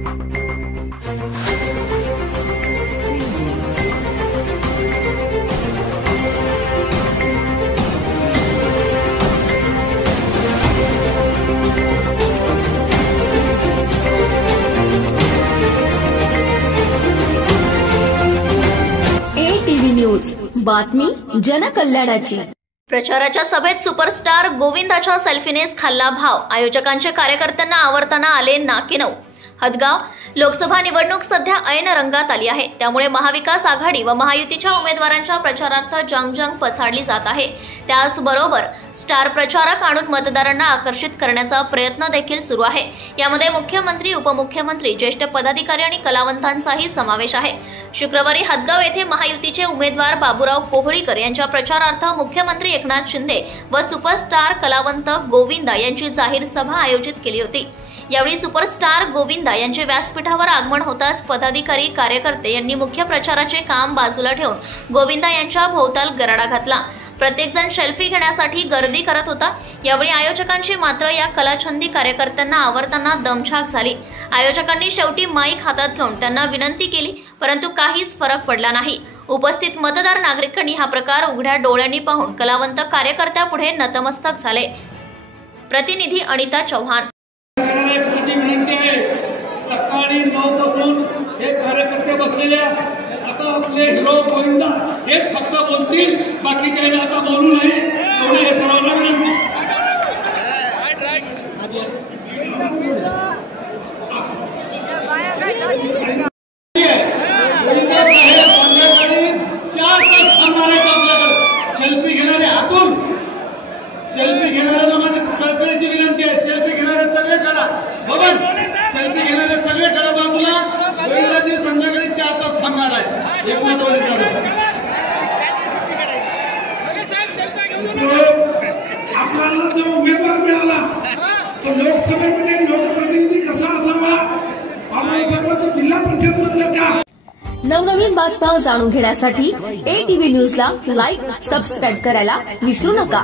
ATV news, बातमी जनकल्याणाची। प्रचाराच्या सभेत सुपरस्टार गोविंदाच्या सेल्फीनेच खाल्ला भाव। आयोजकांचे कार्यकर्त्यांना आवरताना आले नाकेनऊ। हदगाव लोकसभा निवडणूक सध्या ऐन रंगात आली आहे, त्यामुळे महाविकास आघाडी व महायुतीच्या उमेदवारांच्या प्रचारार्थ जंग पछाडली जात आहे। त्याचबरोबर स्टार प्रचारक आणून मतदारांना आकर्षित करण्याचा प्रयत्न देखील सुरू आहे। यामध्ये मुख्यमंत्री, उपमुख्यमंत्री, ज्येष्ठ पदाधिकारी आणि कलावंतांचाही समावेश आहे। शुक्रवारी हदगाव येथे महायुतीचे उमेदवार बाबूराव कोहळीकर यांच्या प्रचारार्थ मुख्यमंत्री एकनाथ शिंदे व सुपरस्टार कलावंत गोविंदा यांची जाहीर सभा आयोजित केली होती। यावेळी सुपरस्टार गोविंदा यांचे व्यासपीठावर आगमन होताच पदाधिकारी, कार्यकर्ते यांनी मुख्य प्रचाराचे काम बाजूला ठेवून गोविंदा यांच्या भोवताल गराडा घातला। प्रत्येकजण सेल्फी घेण्यासाठी गर्दी करत होता। यावेळी आयोजकांची मात्र या कलाछंदी कार्यकर्त्यांना आवरताना दमछाक झाली। आयोजकांनी शेवटी माईक हातात घेऊन त्यांना विनंती केली, परंतु काहीच फरक पडला नाही। उपस्थित मतदार नागरिकांनी हा प्रकार उघड्या डोळ्यांनी पाहून कलावंत कार्यकर्त्यापुढे नतमस्तक झाले। प्रतिनिधी अनिता चव्हाण। विनंती आहे, सकाळी 9 पासून हे कार्यकर्ते बसलेले आता आपले हिरो गोविंदा हे फक्त बोलतील, बाकीचे आता बोलू नये एवढे हे सर्वांना विनंती। सेल्फी घेणारे हातून सेल्फी घेणाऱ्या सरकारची विनंती आहे, सेल्फी घेणारे सगळे काढा बघा, सेल्फी घेणारे सगळे काढा बाजूला। गोविंदाजी संध्याकाळी 4 तास थांबणार आहे। एक महत्वाची आपल्याला जो उमेदवार मिळाला तो लोकसभेमध्ये लोकप्रतिनिधी कसा असावा, आम्हाला जिल्हा परिषद मधलं का। नवनवीन बातम्या जाणून घेण्यासाठी ATV न्यूजला लाईक, सबस्क्राईब करायला विसरू नका।